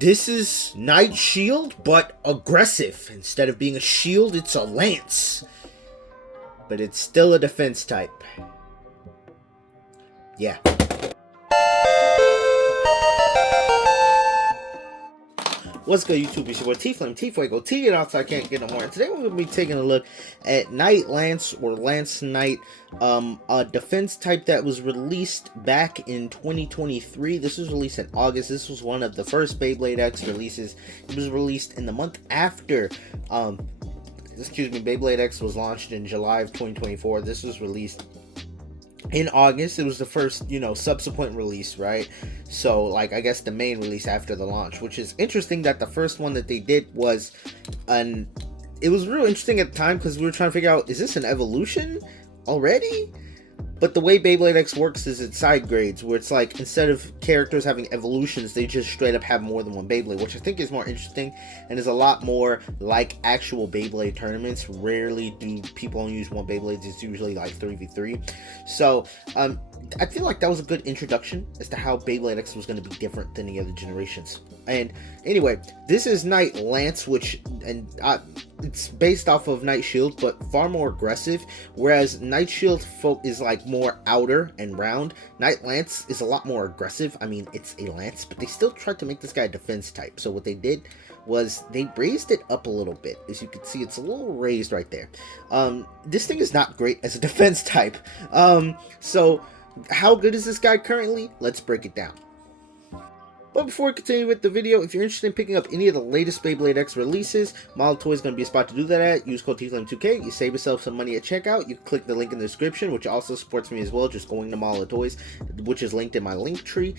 This is Knight Shield, but aggressive. Instead of being a shield, it's a lance. But it's still a defense type. Yeah. What's good, YouTube? It's your boy T-Flame, T-Fuego, T it out so I can't get no more. And today we're going to be taking a look at Knight Lance, or Lance Knight, a defense type that was released back in 2023. This was released in August. This was one of the first Beyblade X releases. It was released in the month after, Beyblade X was launched in July of 2024. This was released in August. It was the first, subsequent release, right? So, I guess the main release after the launch, which is interesting that the first one that they did was it was real interesting at the time because we were trying to figure out, is this an evolution already? But the way Beyblade X works is it's side grades, where it's like, instead of characters having evolutions, they just straight up have more than one Beyblade, which I think is more interesting and is a lot more like actual Beyblade tournaments. Rarely do people only use one Beyblade. It's usually like 3v3. So, I feel like that was a good introduction as to how Beyblade X was going to be different than the other generations. And anyway, this is Knight Lance, which, it's based off of Knight Shield, but far more aggressive, whereas Knight Shield is like more outer and round. Knight Lance is a lot more aggressive. I mean, it's a lance, but they still tried to make this guy a defense type. So what they did was they raised it up a little bit. As you can see, it's a little raised right there. This thing is not great as a defense type. So how good is this guy currently? Let's break it down. But before we continue with the video, if you're interested in picking up any of the latest Beyblade X releases, Model Toys is going to be a spot to do that at. Use code TFlame2K. You save yourself some money at checkout. You can click the link in the description, which also supports me as well, just going to Model Toys, which is linked in my link tree.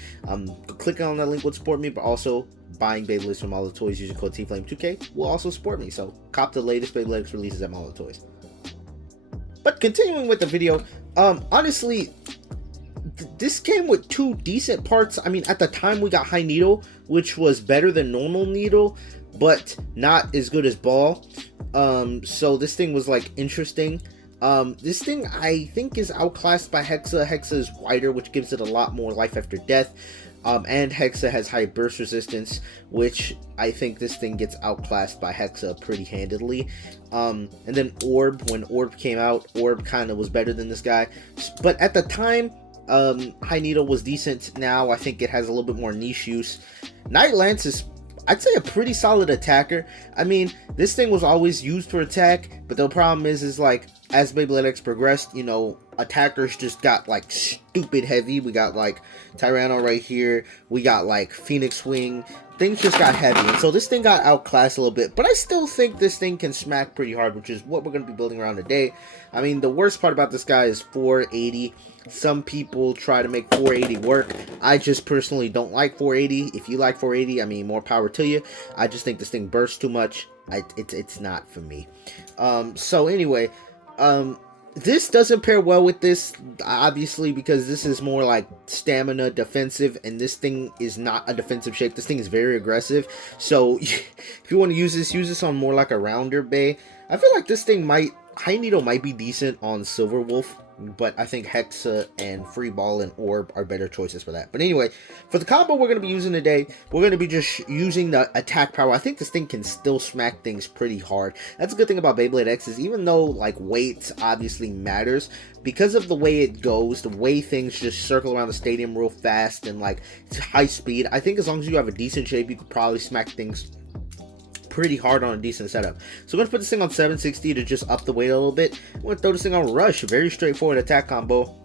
Clicking on that link would support me, but also buying Beyblades from Model Toys using code TFlame2K will also support me. So cop the latest Beyblade X releases at Model Toys. But continuing with the video, honestly, this came with two decent parts. I mean, at the time we got High Needle, which was better than normal Needle, but not as good as Ball. So this thing was like interesting. This thing I think is outclassed by Hexa. Hexa is wider, which gives it a lot more life after death. And Hexa has high burst resistance, which I think this thing gets outclassed by Hexa pretty handedly. And then Orb, when Orb came out, Orb kind of was better than this guy. But at the time, High Needle was decent. Now I think it has a little bit more niche use. Knight Lance is, I'd say, a pretty solid attacker. I mean, this thing was always used for attack, but the problem is like, as Beyblade X progressed, attackers just got like stupid heavy. We got like Tyranno right here. We got like Phoenix Wing. Things just got heavy, and so this thing got outclassed a little bit, but I still think this thing can smack pretty hard, which is what we're going to be building around today. I mean, the worst part about this guy is 480. Some people try to make 480 work. I just personally don't like 480. If you like 480, I mean, more power to you. I just think this thing bursts too much. It's not for me. So anyway, this doesn't pair well with this, obviously, because this is more like stamina defensive, and this thing is not a defensive shape. This thing is very aggressive. So if you want to use this on more like a rounder bay. I feel like this thing High Needle might be decent on Silver Wolf, but I think Hexa and Free Ball and Orb are better choices for that. But anyway, for the combo we're going to be using today, we're going to be just using the attack power. I think this thing can still smack things pretty hard. That's a good thing about Beyblade X, is even though like weight obviously matters, because of the way it goes, the way things just circle around the stadium real fast and like high speed, I think as long as you have a decent shape, you could probably smack things pretty hard on a decent setup. So I'm going to put this thing on 760 to just up the weight a little bit. I'm going to throw this thing on Rush. Very straightforward attack combo.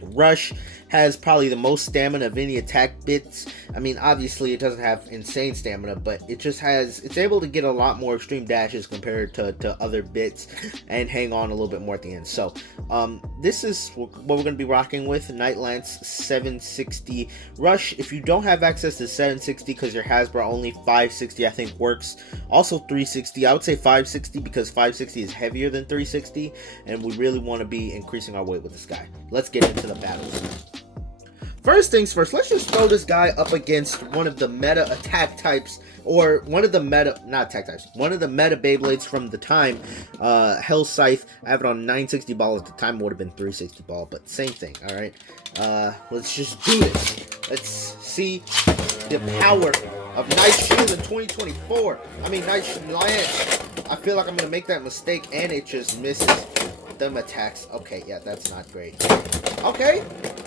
Rush has probably the most stamina of any attack bits. I mean, obviously it doesn't have insane stamina, but it's able to get a lot more extreme dashes compared to other bits and hang on a little bit more at the end. So this is what we're going to be rocking with. Knight Lance 760 Rush. If you don't have access to 760 because your Hasbro, only 560 I think works. Also 360. I would say 560 because 560 is heavier than 360, and we really want to be increasing our weight with this guy. Let's get into the battles. First things first, let's just throw this guy up against one of the meta attack types, or one of the meta, not attack types, one of the meta Beyblades from the time, Hell Scythe. I have it on 960 ball. At the time it would have been 360 ball, but same thing, alright? Let's just do this. Let's see the power of Night Shield in 2024. I mean, Night Lance. I feel like I'm going to make that mistake, and it just misses them attacks. Okay, yeah, that's not great. Okay.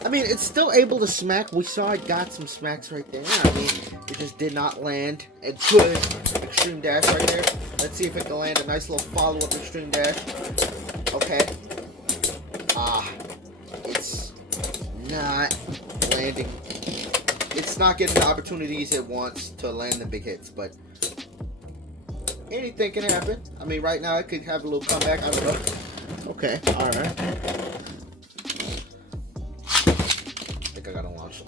I mean, it's still able to smack. We saw it got some smacks right there. I mean, it just did not land a good extreme dash right there. Let's see if it can land a nice little follow-up extreme dash. Okay. It's not landing. It's not getting the opportunities it wants to land the big hits, but anything can happen. I mean, right now it could have a little comeback. I don't know. Okay, alright. I think I got a launch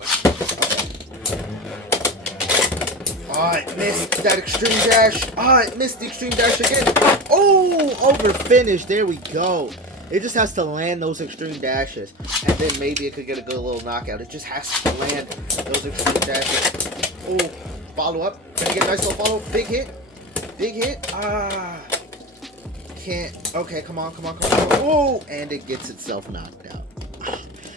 it missed that extreme dash. It missed the extreme dash again. Oh, over finish. There we go. It just has to land those extreme dashes, and then maybe it could get a good little knockout. It just has to land those extreme dashes. Oh, follow up. Can I get a nice little follow up? Big hit. Big hit. Can't. Okay, come on. Oh, and it gets itself knocked out.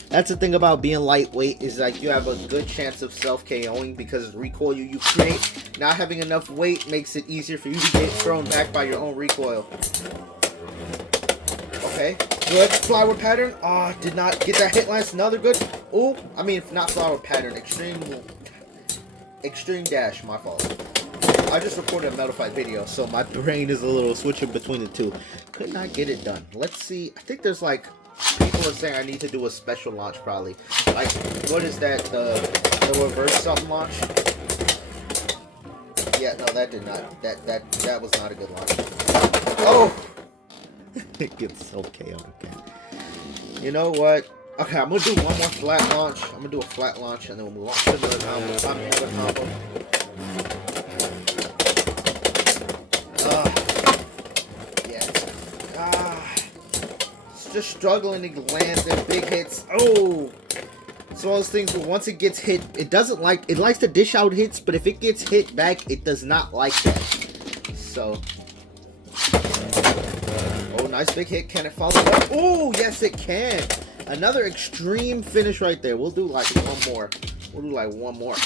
That's the thing about being lightweight, is like you have a good chance of self-KOing because of the recoil you create. Not having enough weight makes it easier for you to get thrown back by your own recoil. Okay, good. Flower pattern. Did not get that hit last. Another good. Oh, I mean, not flower pattern. Extreme dash. My fault. I just recorded a Metal Fight video, so my brain is a little switching between the two. Could not get it done. Let's see. I think there's like, people are saying I need to do a special launch probably. Like, what is that? The reverse something launch? Yeah, no, that did not. That was not a good launch. Oh! It gets so chaotic. Okay. You know what? Okay, I'm gonna do one more flat launch. I'm gonna do a flat launch and then we'll move on to another combo. It's just struggling to land them big hits. Oh! It's one of those things where once it gets hit, it likes to dish out hits, but if it gets hit back, it does not like that. So. Oh, nice big hit. Can it follow up? Oh, yes, it can. Another extreme finish right there. We'll do like one more.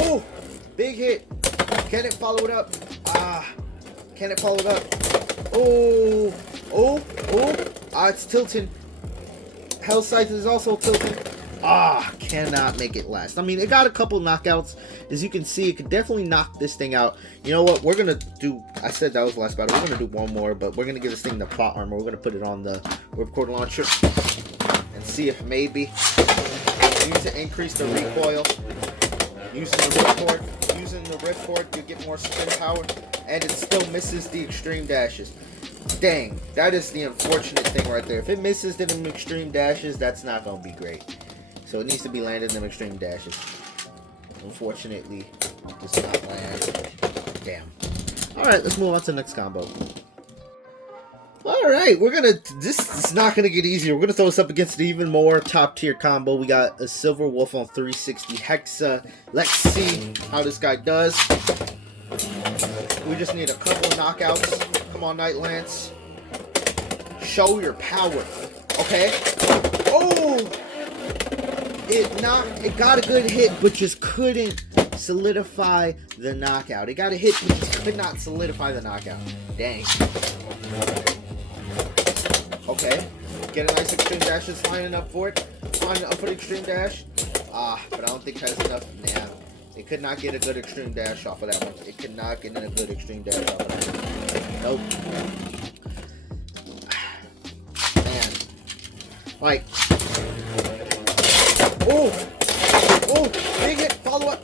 Oh, big hit. Can it follow it up? Can it follow it up? Oh, it's tilting. Hell Scythe is also tilting. Cannot make it last. I mean, it got a couple knockouts. As you can see, it could definitely knock this thing out. You know what? We're going to do... I said that was the last battle. We're going to do one more, but we're going to give this thing the plot armor. We're going to put it on the ripcord launcher and see if maybe we need to increase the recoil. Using the ripcord, you get more spin power, and it still misses the extreme dashes. Dang, that is the unfortunate thing right there. If it misses them extreme dashes, that's not going to be great. So it needs to be landing them extreme dashes. Unfortunately, it does not land. Damn. Alright, let's move on to the next combo. Alright, this is not going to get easier. We're going to throw this up against an even more top tier combo. We got a Silver Wolf on 360 Hexa. Let's see how this guy does. We just need a couple of knockouts. Come on, Night Lance. Show your power. Okay. Oh! It got a good hit, but just couldn't solidify the knockout. It got a hit, but just could not solidify the knockout. Dang. Okay. Get a nice extreme dash. Just lining up for it. Lining up for the extreme dash. But I don't think it has enough. Nah. It could not get a good extreme dash off of that one. It could not get a good extreme dash off of that one. Nope. Man. Like. Oh! Big hit. Follow up.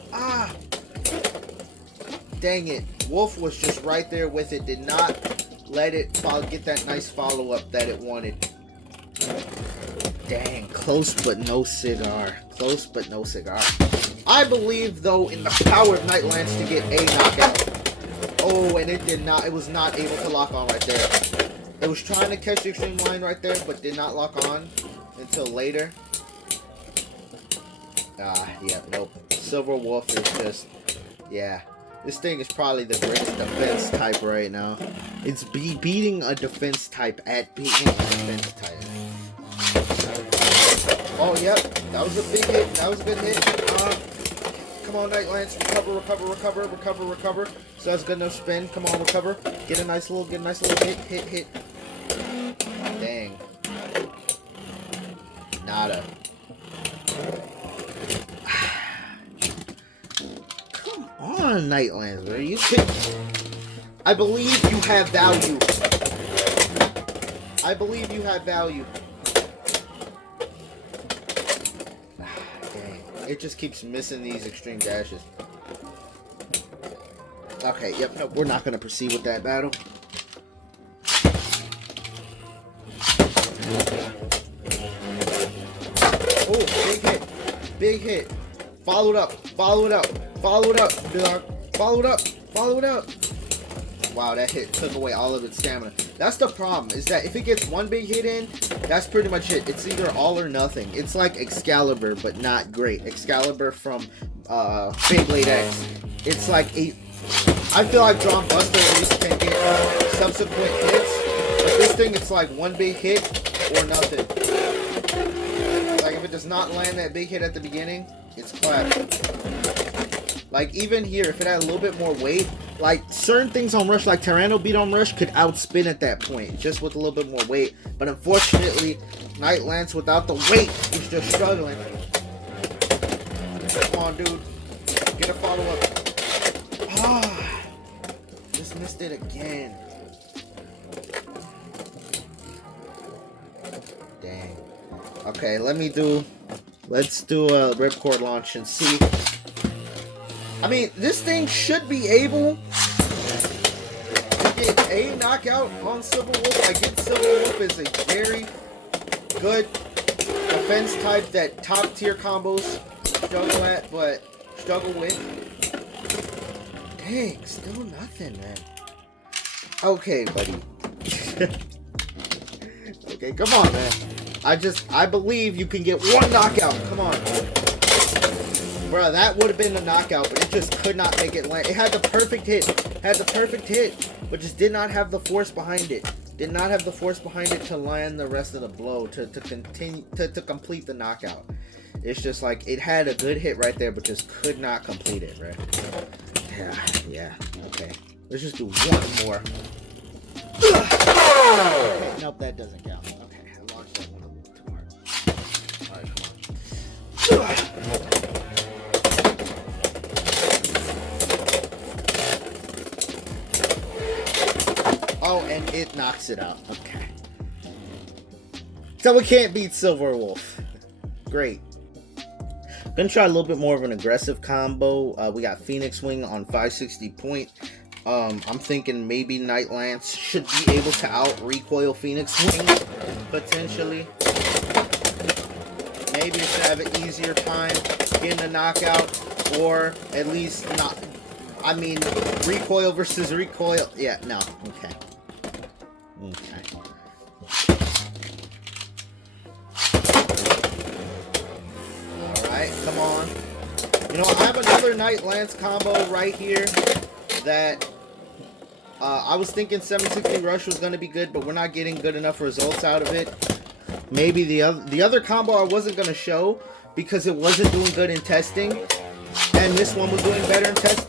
Dang it. Wolf was just right there with it. Did not let it get that nice follow-up that it wanted. Dang. Close but no cigar. Close but no cigar. I believe, though, in the power of Night Lance to get a knockout. Oh, and it did not. It was not able to lock on right there. It was trying to catch the extreme line right there, but did not lock on until later. Yeah, nope. Silver Wolf is just, yeah. This thing is probably the greatest defense type right now. It's beating a defense type at beating a defense type. Oh, yep. That was a big hit. That was a good hit. Come on, Night Lance. Recover. So that's good enough spin. Come on, recover. Get a nice little hit. Dang. Nada. Come on, Night Lance. Are you kidding? I believe you have value. It just keeps missing these extreme dashes. Okay, yep, no, we're not going to proceed with that battle. Oh, big hit. Follow it up. Wow, that hit took away all of its stamina. That's the problem, is that if it gets one big hit in, that's pretty much it. It's either all or nothing. It's like Excalibur, but not great. Excalibur from Beyblade X. It's like I feel like Drawn Buster at least can get subsequent hits, but this thing, it's like one big hit or nothing. Like, if it does not land that big hit at the beginning, it's clapped. Like, even here, if it had a little bit more weight, like, certain things on Rush, like Tyranno Beat on Rush, could outspin at that point, just with a little bit more weight. But unfortunately, Night Lance without the weight is just struggling. Come on, dude. Get a follow-up. Ah, just missed it again. Dang. Okay, let's do a Ripcord launch and see. I mean, this thing should be able to get a knockout on Silver Wolf. I get Silver Wolf is a very good defense type that top tier combos struggle with. Dang, still nothing, man. Okay, buddy. Okay, come on, man. I believe you can get one knockout. Come on. Bro, that would have been a knockout, but it just could not make it land. It had the perfect hit. But just did not have the force behind it. Did not have the force behind it to land the rest of the blow, to continue, to complete the knockout. It's just like, it had a good hit right there, but just could not complete it, right? Yeah, okay. Let's just do one more. Okay, nope, that doesn't count. Okay, I launched that one a little too hard. Alright, come on. Oh, and it knocks it out. Okay. So we can't beat Silver Wolf. Great. Gonna try a little bit more of an aggressive combo. We got Phoenix Wing on 560 point. I'm thinking maybe Night Lance should be able to out recoil Phoenix Wing, potentially. Maybe it should have an easier time getting a knockout, or at least not. I mean, recoil versus recoil. Yeah, no. Okay. Alright, come on. You know, I have another Night Lance combo right here that I was thinking 760 Rush was going to be good, but we're not getting good enough results out of it. Maybe the other combo I wasn't going to show because it wasn't doing good in testing, and this one was doing better in testing.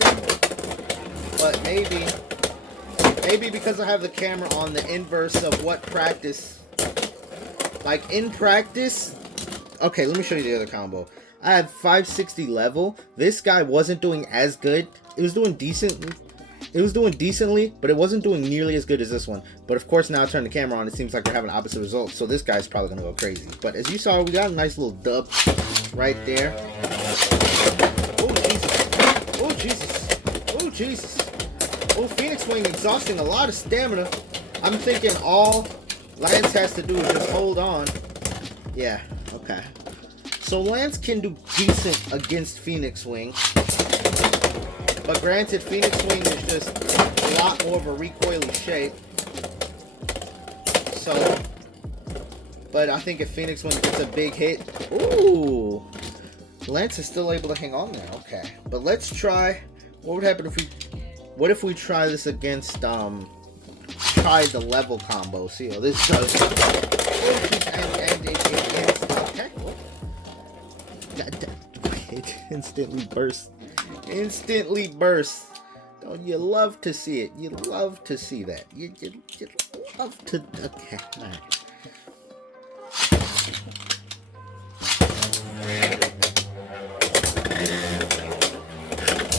But maybe because I have the camera on the inverse of what practice. Like, in practice, okay, let me show you the other combo. I had 560 level. This guy wasn't doing as good. It was doing decent. It was doing decently, but it wasn't doing nearly as good as this one. But of course, now I turn the camera on, it seems like we're having opposite results. So this guy's probably gonna go crazy. But as you saw, we got a nice little dub right there. Oh Jesus! Oh Jesus! Oh Jesus! Oh, Phoenix Wing exhausting a lot of stamina. I'm thinking all Lance has to do is just hold on. Yeah. Okay. So Lance can do decent against Phoenix Wing. But granted, Phoenix Wing is just a lot more of a recoily shape. So, but I think if Phoenix Wing gets a big hit, ooh, Lance is still able to hang on there. Okay, but let's try. What would happen if we try this against try the level combo? See how this does. Okay, It instantly bursts. Instantly bursts. Don't you love to see it? You love to see that. You love to. Okay. All right.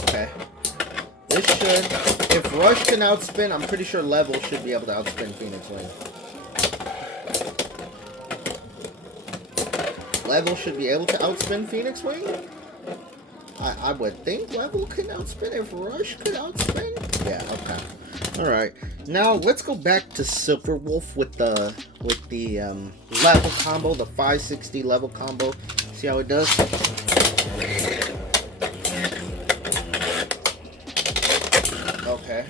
Okay. This should. If Rush can outspin, I'm pretty sure Level should be able to outspin Phoenix Wing. Level should be able to outspin Phoenix Wing? I would think Level can outspin if Rush could outspin. Yeah, okay. Alright. Now let's go back to Silver Wolf with the level combo, the 560 level combo. See how it does? Okay.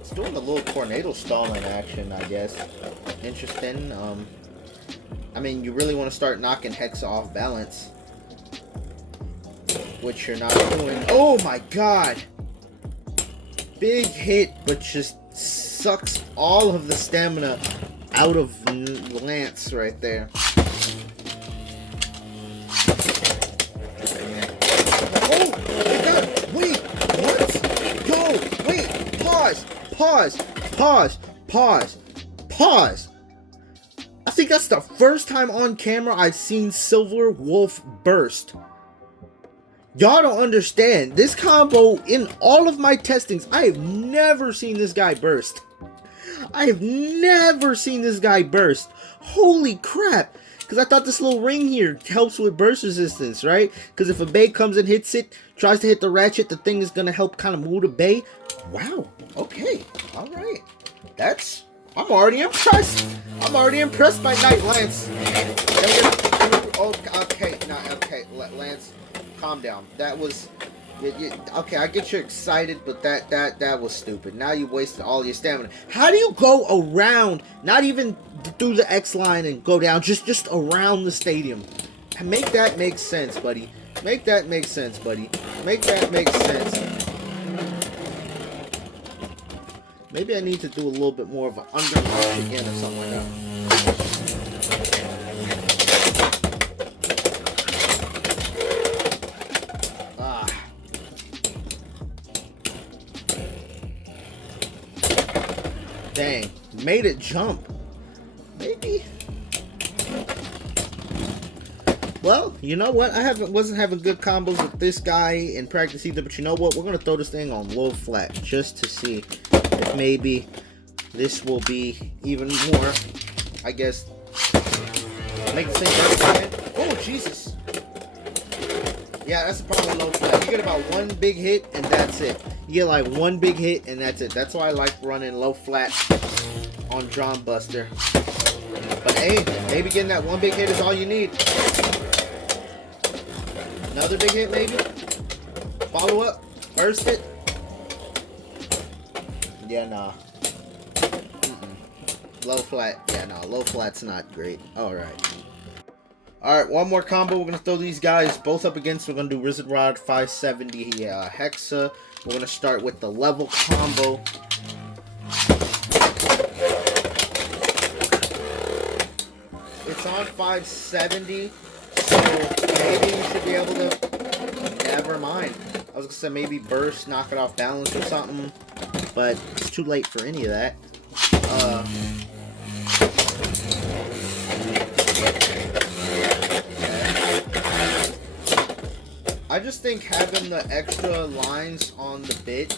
It's doing the little tornado stalling action, I guess. Interesting. I mean, you really want to start knocking Hexa off balance, which you're not doing. Oh my god! Big hit, but just sucks all of the stamina out of Lance right there. Oh my god! Wait! What? Yo! Wait! Pause! Pause! Pause! Pause! Pause! I think that's the first time on camera I've seen Silver Wolf burst. Y'all don't understand. This combo, in all of my testings, I have never seen this guy burst. I have never seen this guy burst. Holy crap. Because I thought this little ring here helps with burst resistance, right? Because if a Bay comes and hits it, tries to hit the ratchet, the thing is going to help kind of move the Bay. Wow. Okay. All right. I'm already impressed. I'm already impressed by Night Lance. Okay. Now, okay. Lance, calm down. That was... okay, I get you excited, but that was stupid. Now you wasted all your stamina. How do you go around, not even through the X line and go down, just around the stadium? Make that make sense, buddy. Make that make sense, buddy. Make that make sense. Maybe I need to do a little bit more of an under rush again or something like that. Dang, made it jump. Maybe. Well, you know what? I wasn't having good combos with this guy in practice either. But you know what? We're gonna throw this thing on low flat just to see if maybe this will be even more. I guess make the thing burn again. Oh Jesus! Yeah, that's the problem with low flat. You get about one big hit and that's it. You get like one big hit and that's it. That's why I like running low flat on Drum Buster. But hey, maybe getting that one big hit is all you need. Another big hit maybe? Follow up? Burst it? Yeah, nah. Low flat. Yeah, nah. Low flat's not great. Alright. Alright, one more combo. We're going to throw these guys both up against. We're going to do Wizard Rod 570 Hexa. We're going to start with the level combo. It's on 570, so maybe you should be able to... Never mind. I was going to say maybe burst, knock it off balance or something, but it's too late for any of that. I just think having the extra lines on the bit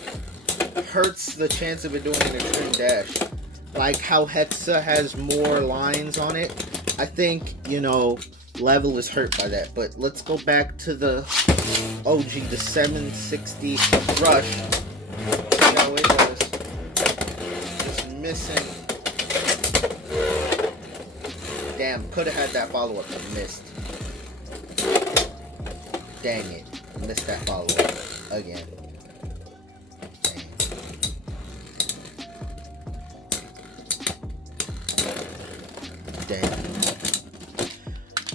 hurts the chance of it doing an extreme dash. Like how Hexa has more lines on it. I think, you know, level is hurt by that. But let's go back to the OG, the 760 rush. See how it does. Just missing. Damn, could have had that follow-up but missed. Dang it. Missed that follow-up again. Dang.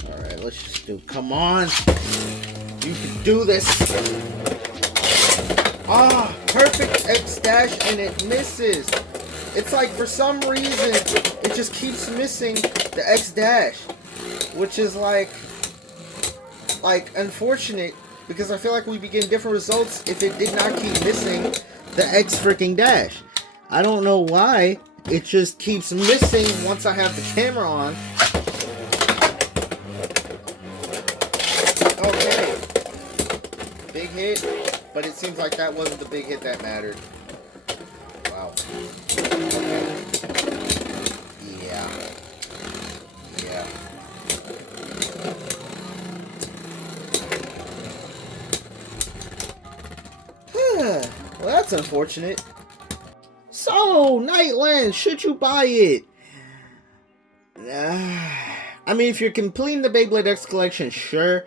Alright, let's just do... Come on! You can do this! Ah! Perfect X dash and it misses! It's like for some reason, it just keeps missing the X dash. which is like unfortunate, because I feel like we'd be getting different results if it did not keep missing the X freaking dash. I don't know why it just keeps missing once I have the camera on. Okay, big hit, but it seems like that wasn't the big hit that mattered. Wow. Okay. Yeah. Well, that's unfortunate. So, Nightland, should you buy it? I mean, if you're completing the Beyblade X collection, sure.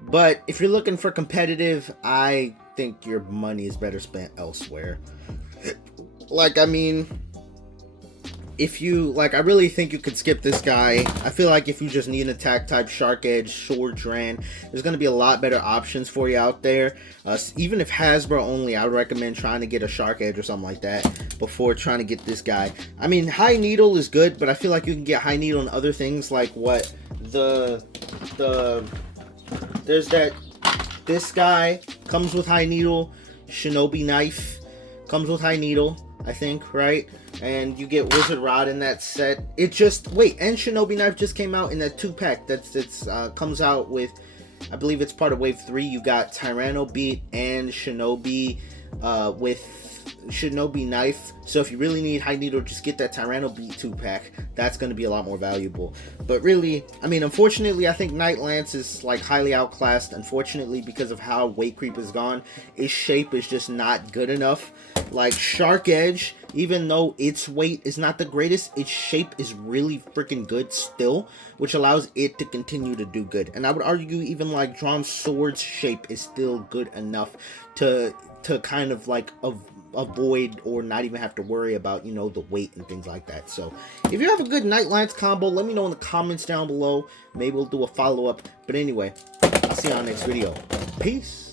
But if you're looking for competitive, I think your money is better spent elsewhere. Like, I mean, if you, like, I really think you could skip this guy. I feel like if you just need an attack type, Shark Edge, Sword Dran, there's going to be a lot better options for you out there. Even if Hasbro only, I would recommend trying to get a Shark Edge or something like that before trying to get this guy. I mean, High Needle is good, but I feel like you can get High Needle and other things like what there's that, this guy comes with High Needle, Shinobi Knife comes with High Needle, I think, right? And you get Wizard Rod in that set. It just, wait, and Shinobi Knife just came out in that 2-pack. That's comes out with, I believe it's part of Wave 3. You got Tyranno Beat and Shinobi with Shinobi Knife. So if you really need High Needle, just get that Tyranno Beat 2-pack. That's going to be a lot more valuable. But really, I mean, unfortunately, I think Night Lance is like highly outclassed. Unfortunately, because of how weight creep is gone, its shape is just not good enough. Like Shark Edge, even though its weight is not the greatest, its shape is really freaking good still, which allows it to continue to do good. And I would argue even like Drawn Sword's shape is still good enough to kind of like avoid or not even have to worry about, you know, the weight and things like that. So if you have a good Night Lance combo, let me know in the comments down below. Maybe we'll do a follow-up. But anyway, I'll see you on the next video. Peace.